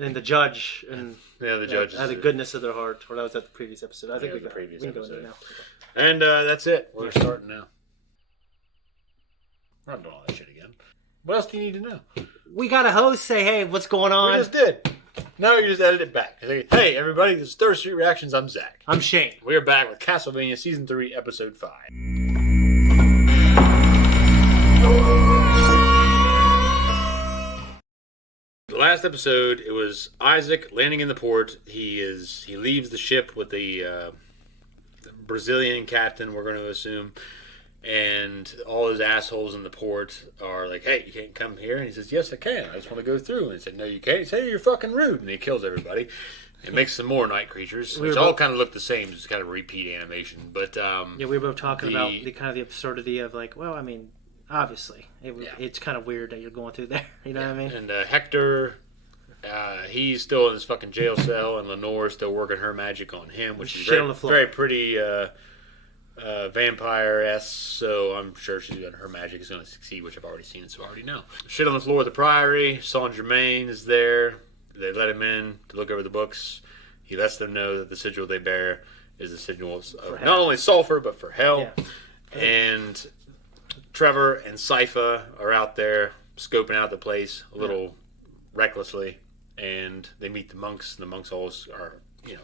And the judge and the judge had the goodness of their heart. Or that was at the previous episode. I think we the previous episode. Now. And that's it. We're starting now. We're not doing all that shit again. What else do you need to know? We got a host say, "Hey, what's going on?" We just did. Now you just edit it back. Hey, everybody, this is Third Street Reactions. I'm Zakk. I'm Shane. We are back with Castlevania Season 3, Episode 5. The last episode, it was Isaac landing in the port. He leaves the ship with the Brazilian captain, we're going to assume, and all his assholes in the port are like, "Hey, you can't come here." And he says, "Yes, I can. I just want to go through." And he said, "No, you can't." He said, "Hey, you're fucking rude." And he kills everybody. It makes some more night creatures, which all kind of look the same, just kind of repeat animation. But we were both talking about the absurdity of like, well, I mean, obviously, it's kind of weird that you're going through there. You know what I mean? And Hector, he's still in his fucking jail cell, and Lenore's still working her magic on him, which is very pretty vampire-esque. So I'm sure her magic is going to succeed, which I've already seen, so I already know. Shit on the floor of the Priory. Germain is there. They let him in to look over the books. He lets them know that the sigil they bear is the sigil of not only sulfur, but for hell. Yeah. And Trevor and Sypha are out there scoping out the place a little recklessly. And they meet the monks. And the monks all are,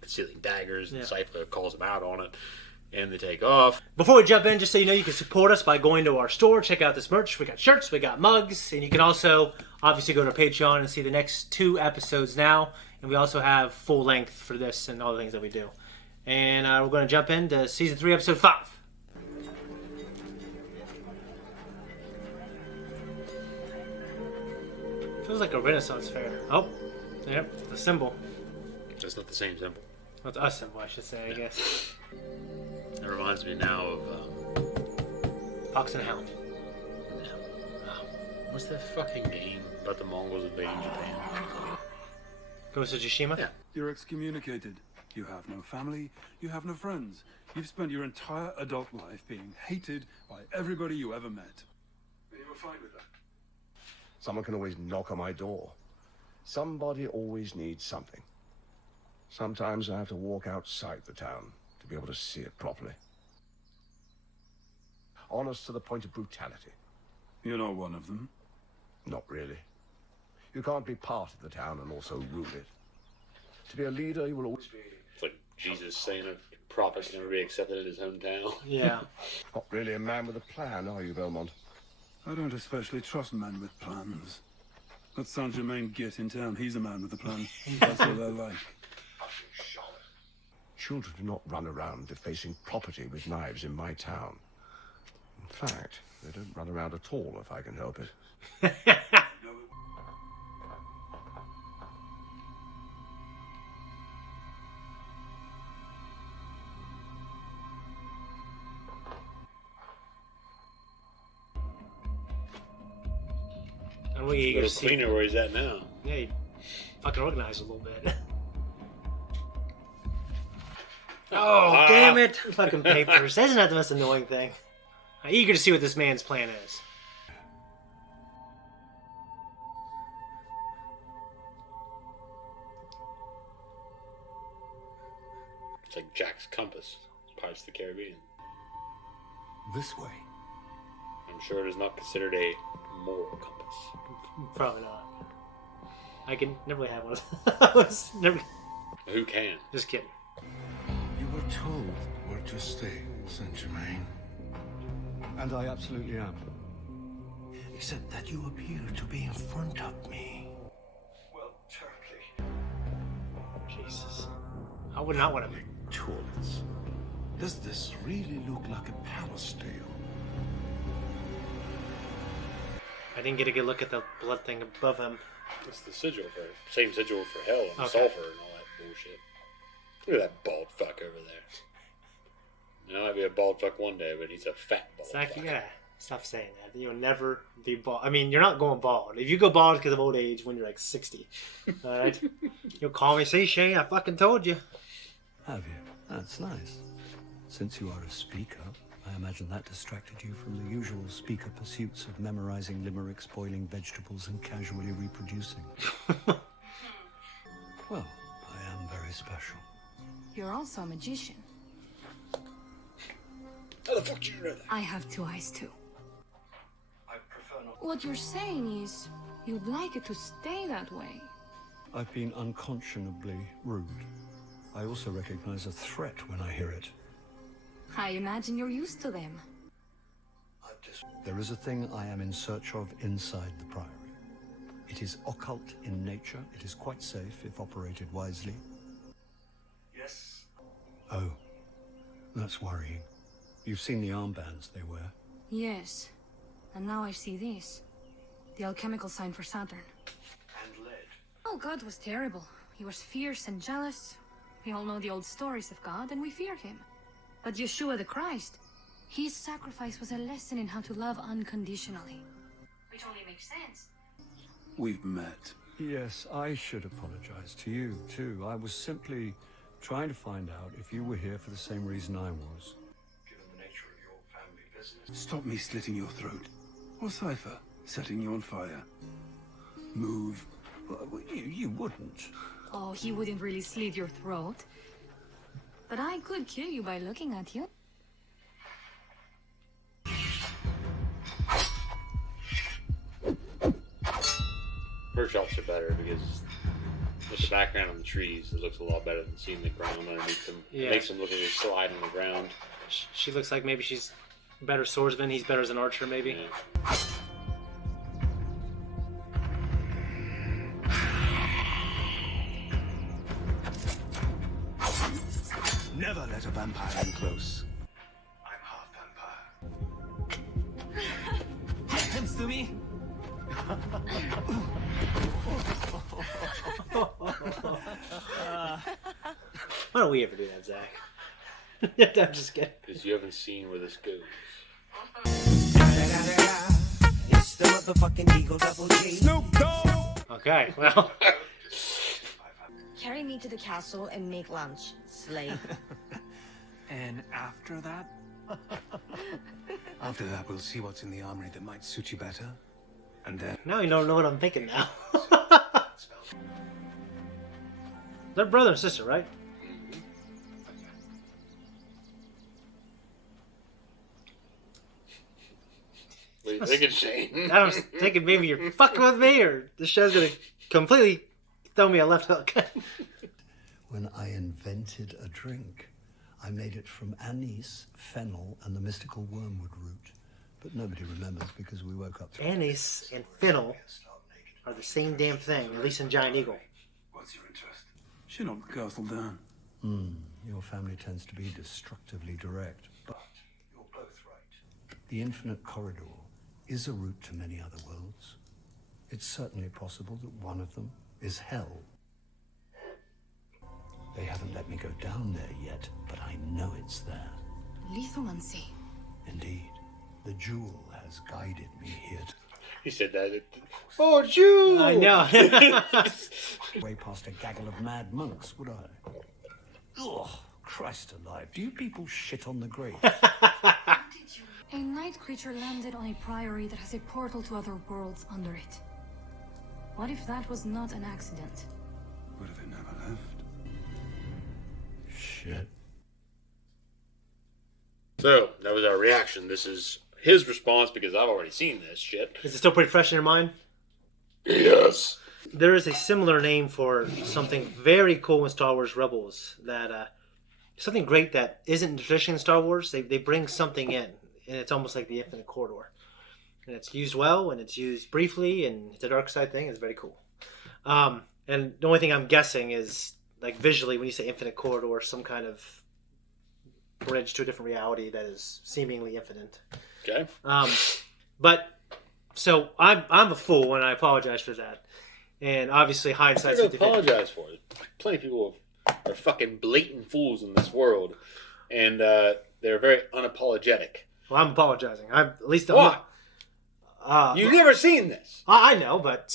concealing daggers. And Sypha calls them out on it. And they take off. Before we jump in, just so you know, you can support us by going to our store. Check out this merch. We got shirts, we got mugs, and you can also obviously go to our Patreon and see the next 2 episodes now. And we also have full length for this and all the things that we do. And we're going to jump into Season 3, Episode 5. Feels like a Renaissance fair. Oh, yep, the symbol. It's not the same symbol. Well, it's a symbol, I should say, I guess. It reminds me now of Fox and Hound. No. What's that fucking game about the Mongols invading Japan? Ghost of Tsushima? Yeah. You're excommunicated. You have no family. You have no friends. You've spent your entire adult life being hated by everybody you ever met. You were fine with that. Someone can always knock on my door. Somebody always needs something. Sometimes I have to walk outside the town to be able to see it properly. Honest to the point of brutality. You're not one of them. Not really. You can't be part of the town and also rule it. To be a leader, you will always be... It's like Jesus saying a prophet can never be accepted in his hometown. Yeah. Not really a man with a plan, are you, Belmont? I don't especially trust men with plans. That Saint-Germain git in town, he's a man with a plan. That's what they're like. Children do not run around defacing property with knives in my town. In fact, they don't run around at all if I can help it. And we eager to see cleaner where he's at now. Yeah, he fucking organized a little bit. Oh, damn it. Fucking papers. Isn't that the most annoying thing? I'm eager to see what this man's plan is. It's like Jack's compass. Pirates of the Caribbean. This way. I'm sure it is not considered a moral compass. Probably not. I can never really have one. I was never... Who can? Just kidding. You were told where to stay, Saint-Germain. And I absolutely am. Except that you appear to be in front of me. Well, terribly. Jesus. I would not want to... Toilets. Does this really look like a palace to you? I didn't get a good look at the blood thing above him. It's the sigil same sigil for hell and sulfur and all that bullshit. Look at that bald fuck over there. He might be a bald fuck one day, but he's a fat bald Zakk, fuck. you gotta stop saying that. You'll never be bald. I mean, you're not going bald. If you go bald because of old age when you're like 60, alright? You'll call me, say, Shay, I fucking told you. Have you? That's nice. Since you are a speaker, I imagine that distracted you from the usual speaker pursuits of memorizing limericks, boiling vegetables, and casually reproducing. Well, I am very special. You're also a magician. How the fuck did you know that? I have 2 eyes too. I prefer not. What you're saying is, you'd like it to stay that way. I've been unconscionably rude. I also recognize a threat when I hear it. I imagine you're used to them. There is a thing I am in search of inside the Priory. It is occult in nature. It is quite safe if operated wisely. Yes. Oh, that's worrying. You've seen the armbands they wear. Yes. And now I see this. The alchemical sign for Saturn. And lead. Oh, God was terrible. He was fierce and jealous. We all know the old stories of God, and we fear him. But Yeshua the Christ, his sacrifice was a lesson in how to love unconditionally. Which only makes sense. We've met. Yes, I should apologize to you, too. I was simply trying to find out if you were here for the same reason I was. Given the nature of your family business. Stop me slitting your throat. Or Sypha setting you on fire. Move. Well, you wouldn't. Oh, he wouldn't really slit your throat. But I could kill you by looking at you. First shots are better because with the background on the trees, it looks a lot better than seeing the ground underneath them. Yeah. It makes them look like they're sliding on the ground. She looks like maybe she's a better swordsman. He's better as an archer, maybe. Yeah. Never let a vampire in close. I'm half vampire. Him, Sumi. Why don't we ever do that, Zach? I'm just kidding. Because you haven't seen where this goes. It's the motherfucking Eagle Double G. Snoop Dogg. Okay, well. Carry me to the castle and make lunch, slave. And after that? After that, we'll see what's in the armory that might suit you better. And then... Now you don't know what I'm thinking now. They're brother and sister, right? What are you thinking, Shane? I was thinking maybe you're fucking with me, or the show's gonna completely throw me a left hook. When I invented a drink, I made it from anise, fennel, and the mystical wormwood root. But nobody remembers because we woke up... Anise and fennel are the same damn thing, at least in Giant Eagle. What's your interest? She knocked the castle down. Your family tends to be destructively direct, but you're both right. The infinite corridor is a route to many other worlds. It's certainly possible that one of them is hell. They haven't let me go down there yet, but I know it's there. Lithomancy. Indeed, the jewel has guided me here to... He said that. Oh, Jew! I know. way past a gaggle of mad monks, would I? Ugh, Christ alive. Do you people shit on the grave? A night creature landed on a priory that has a portal to other worlds under it. What if that was not an accident? What if it never left? Shit. So, that was our reaction. This is his response because I've already seen this shit. Is it still pretty fresh in your mind? Yes. There is a similar name for something very cool in Star Wars Rebels. That something great that isn't tradition in Star Wars. They bring something in, and it's almost like the Infinite Corridor. And it's used well, and it's used briefly, and it's a dark side thing. It's very cool. And the only thing I'm guessing is, like, visually, when you say Infinite Corridor, some kind of bridge to a different reality that is seemingly infinite. Okay. But so I'm a fool, and I apologize for that. And obviously, hindsight's What do 50-50. you apologize for? Plenty of people are fucking blatant fools in this world, and they're very unapologetic. Well, I'm apologizing. At least Why? You've never seen this. I know, but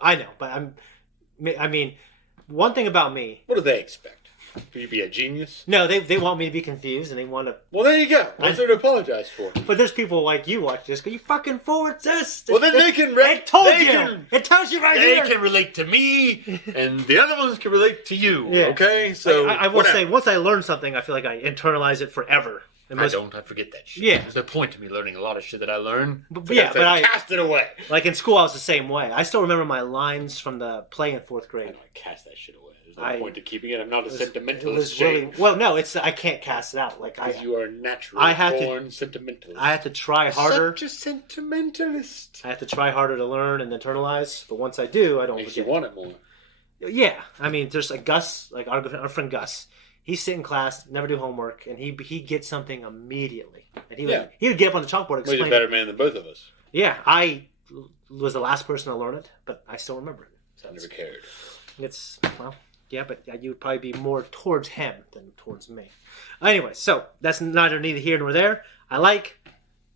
I mean, one thing about me. What do they expect? Could you be a genius? No, they want me to be confused, and they want to... Well, there you go. That's what to apologize for. But there's people like you watch this, go, you fucking forward this! Well, then they can... It told you! It tells you right They here! can relate to me, and the other ones can relate to you, Yeah. okay? So I will say, once I learn something, I feel like I internalize it forever. I don't. I forget that shit. Yeah. There's no point to me learning a lot of shit that I learn. But I cast it away. Like in school, I was the same way. I still remember my lines from the play in 4th grade. I cast that shit away. There's no point to keeping it. I'm not a It sentimentalist. was really, well, no, it's I can't cast it out. Like you are a natural born sentimentalist. I have to try harder. Such a sentimentalist. I have to try harder to learn and internalize. But once I do, I don't Makes forget. you want it more. Yeah, I mean, there's a Gus, like our friend Gus. He'd sit in class, never do homework, and he'd get something immediately. And he would get up on the chalkboard and explain. Well, he's a better man than both of us. Yeah, I was the last person to learn it, but I still remember it. So I never cared. It's, well, yeah, but you would probably be more towards him than towards me. Anyway, so that's neither here nor there. I like,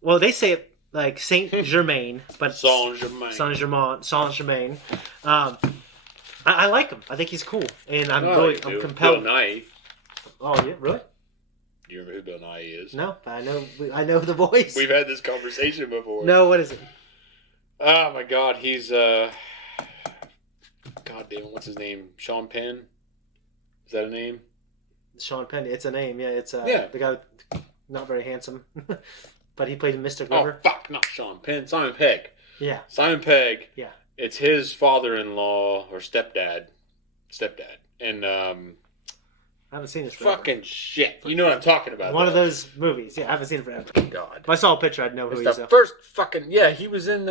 well, they say it like Saint Germain, but Saint Germain. I like him. I think he's cool, and I'm compelled. Bill Nye. Oh yeah, really? Do you remember who Bill Nye is? No, I know the voice. We've had this conversation before. No, what is it? Oh my God, he's God damn it, what's his name? Sean Penn? Is that a name? Sean Penn. It's a name. Yeah, it's the guy with, not very handsome, but he played in Mystic Oh River. fuck, not Sean Penn. Simon Pegg. Yeah. Simon Pegg. Yeah. It's his father-in-law or stepdad, and I haven't seen this forever. fucking shit. You know what I'm talking about? One of those movies. Yeah, I haven't seen it forever. God. If I saw a picture, I'd know who he It's is. the first fucking he was in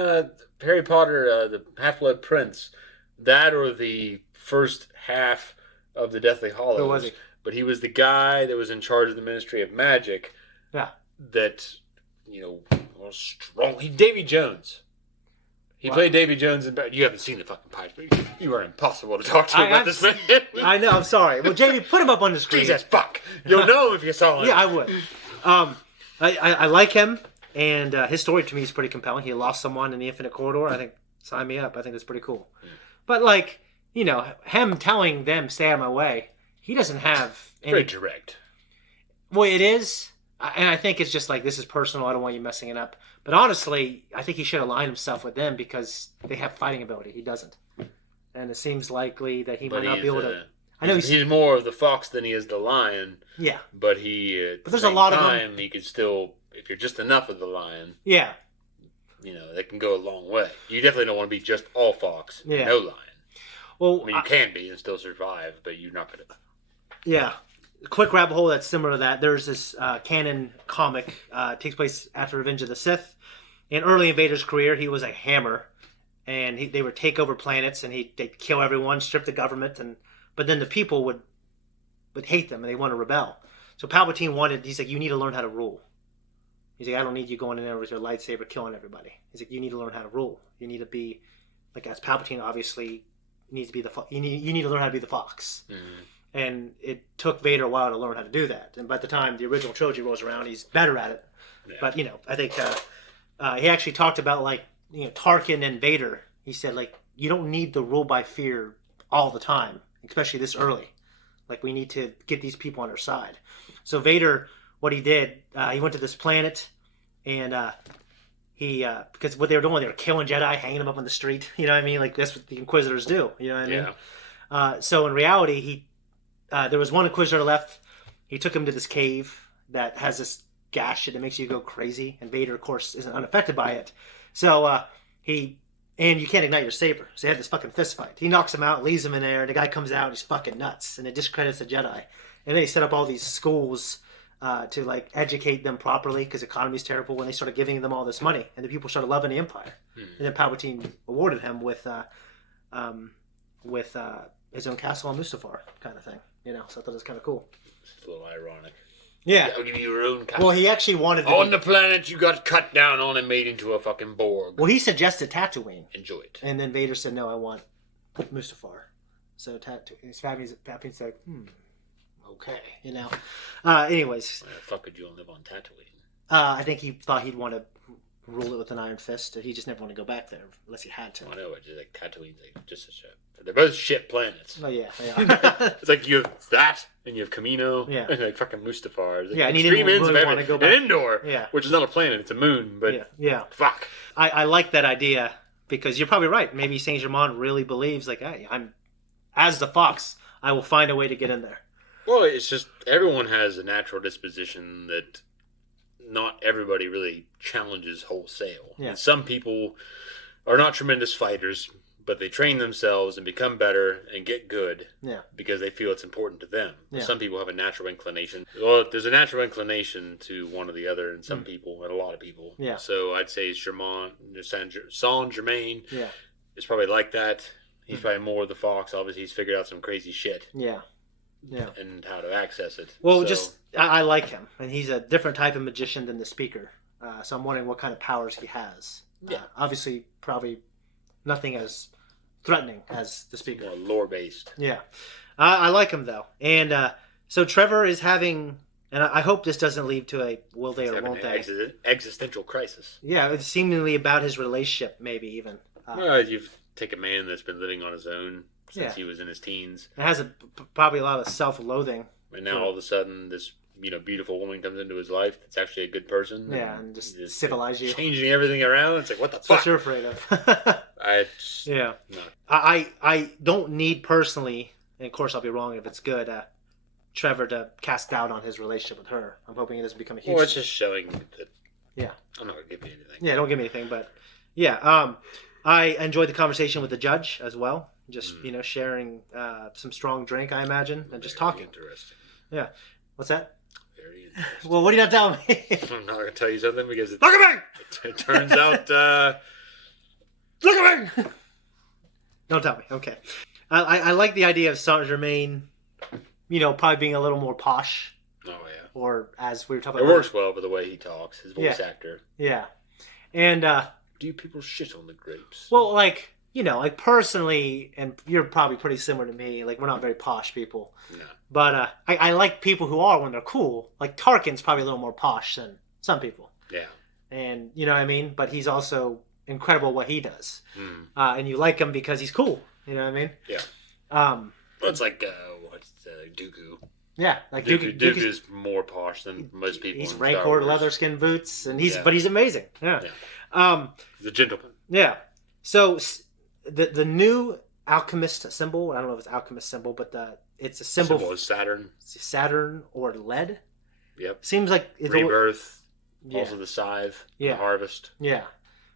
Harry Potter, the Half-Blood Prince. That or the first half of the Deathly Hallows. Who was he? But he was the guy that was in charge of the Ministry of Magic. Yeah. That was strong. Davy Jones. He played Davy Jones in. You haven't seen the fucking Pirates, but you are impossible to talk to about this man. I know. I'm sorry. Well, Jamie, put him up on the screen. Jesus fuck! You'll know if you saw him. Yeah, I would. I like him, and his story to me is pretty compelling. He lost someone in the Infinite Corridor. I think sign me up. I think that's pretty cool. But like, him telling them stay out of my way. He doesn't have any... Very direct. Well, it is, and I think it's just like, this is personal. I don't want you messing it up. But honestly, I think he should align himself with them because they have fighting ability. He doesn't, and it seems likely that he might not be able to. I know he's more of the fox than he is the lion. Yeah, but he. But there's a lot of them. He could still, if you're just enough of the lion. Yeah. That can go a long way. You definitely don't want to be just all fox, no lion. Well, I mean, you can be and still survive, but you're not going to. Yeah. Quick rabbit hole that's similar to that. There's this canon comic takes place after Revenge of the Sith. In early in Vader's career, he was a hammer, and they would take over planets, and they'd kill everyone, strip the government, but then the people would hate them, and they want to rebel. So Palpatine he's like, you need to learn how to rule. He's like, I don't need you going in there with your lightsaber killing everybody. He's like, you need to learn how to rule. You need to be, like, as Palpatine obviously needs to be you need to learn how to be the fox. Mm-hmm. And it took Vader a while to learn how to do that. And by the time the original trilogy rolls around, he's better at it. Yeah. But, I think he actually talked about, like, Tarkin and Vader. He said, like, you don't need to rule by fear all the time, especially this early. Like, we need to get these people on our side. So Vader, what he did, he went to this planet, and he, because what they were doing, they were killing Jedi, hanging them up on the street. You know what I mean? Like, that's what the Inquisitors do. You know what I mean? So in reality, there was one Inquisitor left. He took him to this cave that has this gas shit that makes you go crazy, and Vader, of course, isn't unaffected by it. So and you can't ignite your saber. So they had this fucking fist fight. He knocks him out, leaves him in there, and the guy comes out, and he's fucking nuts, and it discredits the Jedi. And then he set up all these schools to, like, educate them properly, because the economy's terrible, when they started giving them all this money, and the people started loving the Empire. And then Palpatine awarded him with his own castle on Mustafar, kind of thing. So I thought it was kind of cool. It's a little ironic. Yeah. I'll give you your own castle. Well, he actually wanted to on the planet you got cut down on and made into a fucking Borg. Well, he suggested Tatooine. Enjoy it. And then Vader said, no, I want Mustafar. So Palpatine said, okay, anyways. Why the fuck could you live on Tatooine? I think he thought he'd want to rule it with an iron fist. He just never want to go back there unless he had to. I know, it's just like Tatooine's like just such a They're both shit planets. Oh yeah. It's like you have that, and you have Camino, Yeah. and like fucking Mustafar. Like Yeah, and he extreme didn't ends really of wanna everything. go back. And Endor, Yeah. which is not a planet, it's a moon, but Yeah. fuck. I like that idea because you're probably right. Maybe Saint Germain really believes like, hey, I'm as the fox, I will find a way to get in there. Well, it's just everyone has a natural disposition that not everybody really challenges wholesale. Yeah. And some people are not tremendous fighters, but they train themselves and become better and get good Yeah. because they feel it's important to them. Yeah. Some people have a natural inclination. Well, there's a natural inclination to one or the other in some people and a lot of people. Yeah. So I'd say Saint Germain Yeah. is probably like that. He's probably more of the fox. Obviously, he's figured out some crazy shit Yeah. Yeah. and how to access it. Well, So- just I like him, and he's a different type of magician than the speaker. So I'm wondering what kind of powers he has. Yeah. Obviously, probably nothing as threatening as the speaker. more lore based. Yeah. I like him though, and so Trevor is having, and I hope this doesn't lead to a will they or won't they? Existential crisis. Yeah, it's seemingly about his relationship, maybe even. Well, you take a man that's been living on his own since Yeah. he was in his teens, It has probably a lot of self-loathing. and now all of a sudden this beautiful woman comes into his life that's actually a good person. Yeah, and just civilize you. changing everything around. It's like, what the That's fuck? what you're afraid of. Yeah. No. I don't need personally, and of course I'll be wrong if it's good, Trevor to cast doubt on his relationship with her. I'm hoping it doesn't become a huge Well, it's thing. just showing that. Yeah. I'm not gonna give you anything. Yeah, don't give me anything, but yeah, I enjoyed the conversation with the judge as well. Just sharing some strong drink, I imagine, and just talking. Interesting. Yeah. What's that? Very interesting. Well, what are you not telling me? I'm not gonna tell you something because Look at me! it turns out. Look at me! Don't tell me. Okay. I like the idea of Saint Germain, probably being a little more posh, Oh yeah. or as we were talking It about. works well with the way he talks, his voice actor. Yeah. And Do people shit on the grapes? well, like personally, and you're probably pretty similar to me. Like we're not very posh people, No. but I like people who are when they're cool. Like Tarkin's probably a little more posh than some people, Yeah. and you know what I mean. But he's also incredible at what he does, Mm. and you like him because he's cool. You know what I mean? Yeah. Um, Well, it's like Dooku. yeah, like Dooku Dooku's- is more posh than most people. He's in Star Rancor Wars. leather skin boots, and Yeah. but he's amazing. Yeah. Yeah. He's a gentleman. Yeah. So the new alchemist symbol, I don't know if it's alchemist symbol, but it's a symbol Symbol is Saturn. Saturn or lead. Yep. Seems like it's Rebirth. Yeah. Also the scythe. Yeah. The harvest. Yeah.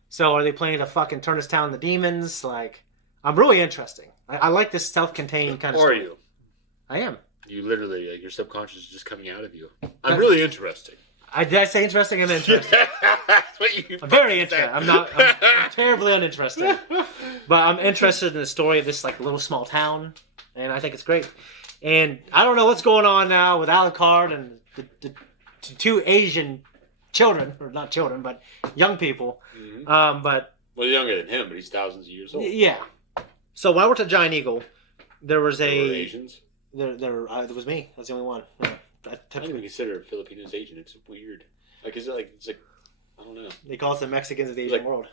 So are they planning to fucking turn us down the demons? Like, I'm really interesting. I like this self-contained kind of Or story. you. I am. You literally, your subconscious is just coming out of you. I'm really interesting. Did I say interesting? I'm interested. That's what you. I'm very interested. I'm terribly uninterested. But I'm interested in the story of this like little small town, and I think it's great. And I don't know what's going on now with Alucard and the two Asian children, or not children, but young people. Mm-hmm. But Well, younger than him, but he's thousands of years old. yeah. So when I worked at Giant Eagle, there was They were Asians. there was me. I was the only one. I don't even consider Filipinos Asian. It's weird. Like, is it like it's like I don't know. They call us the Mexicans of the It's Asian like world.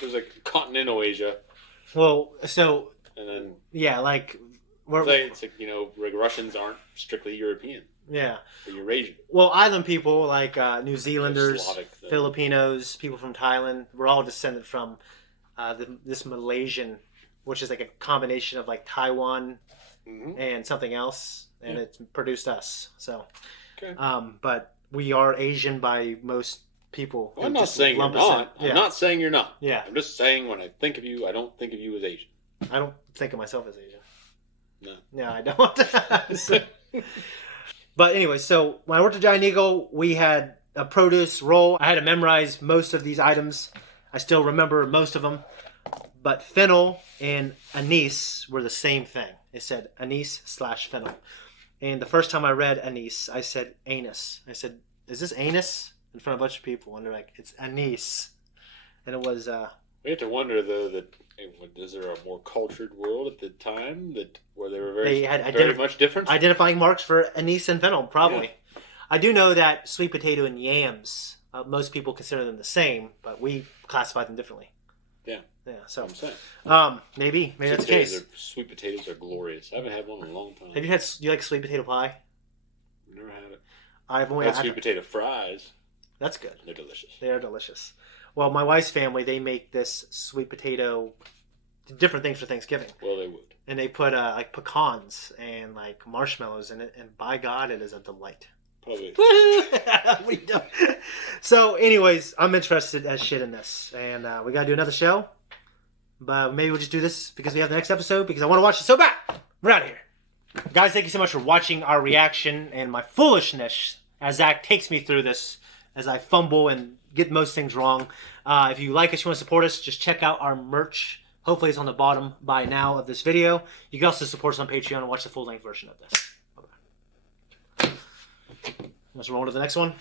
There's like continental Asia, Well, so and then yeah, like it's like like Russians aren't strictly European. yeah. Or Eurasian. Well, island people like New Zealanders, Slavic, Filipinos, people from Thailand, we're all descended from this Malaysian, which is like a combination of like Taiwan and something else, and it's produced us. So, Okay. But we are Asian by most people. Well, who I'm not just saying you're lump us in. not. I'm not saying you're not. Yeah. I'm just saying when I think of you, I don't think of you as Asian. I don't think of myself as Asian. No. No, I don't. But anyway, so when I worked at Giant Eagle, we had a produce roll. I had to memorize most of these items. I still remember most of them. But fennel and anise were the same thing. It said anise/fennel. And the first time I read anise, I said anus. I said, is this anus? In front of a bunch of people. And they're like, it's anise. And it was... We have to wonder, though, that is there a more cultured world at the time where they were had very much different? Identifying marks for anise and fennel, probably. Yeah. I do know that sweet potato and yams, most people consider them the same, but we classify them differently. Yeah. Yeah. So I'm saying. maybe that's the case. Sweet potatoes are glorious. I haven't had one in a long time. Have you had? You like sweet potato pie? Never had it. I've only had sweet potato fries. That's good. They're delicious. They are delicious. Well, my wife's family, they make this sweet potato, different things for Thanksgiving. Well, they would. And they put like pecans and like marshmallows in it, and by God, it is a delight. Probably. So, anyways, I'm interested as shit in this, and we gotta do another show. But maybe we'll just do this because we have the next episode because I want to watch it so bad. We're out of here, guys. Thank you so much for watching our reaction and my foolishness as Zakk takes me through this as I fumble and get most things wrong. If you like us, you want to support us, just check out our merch. Hopefully it's on the bottom by now of this video. You can also support us on Patreon and watch the full-length version of this. Okay. Let's roll on to the next one.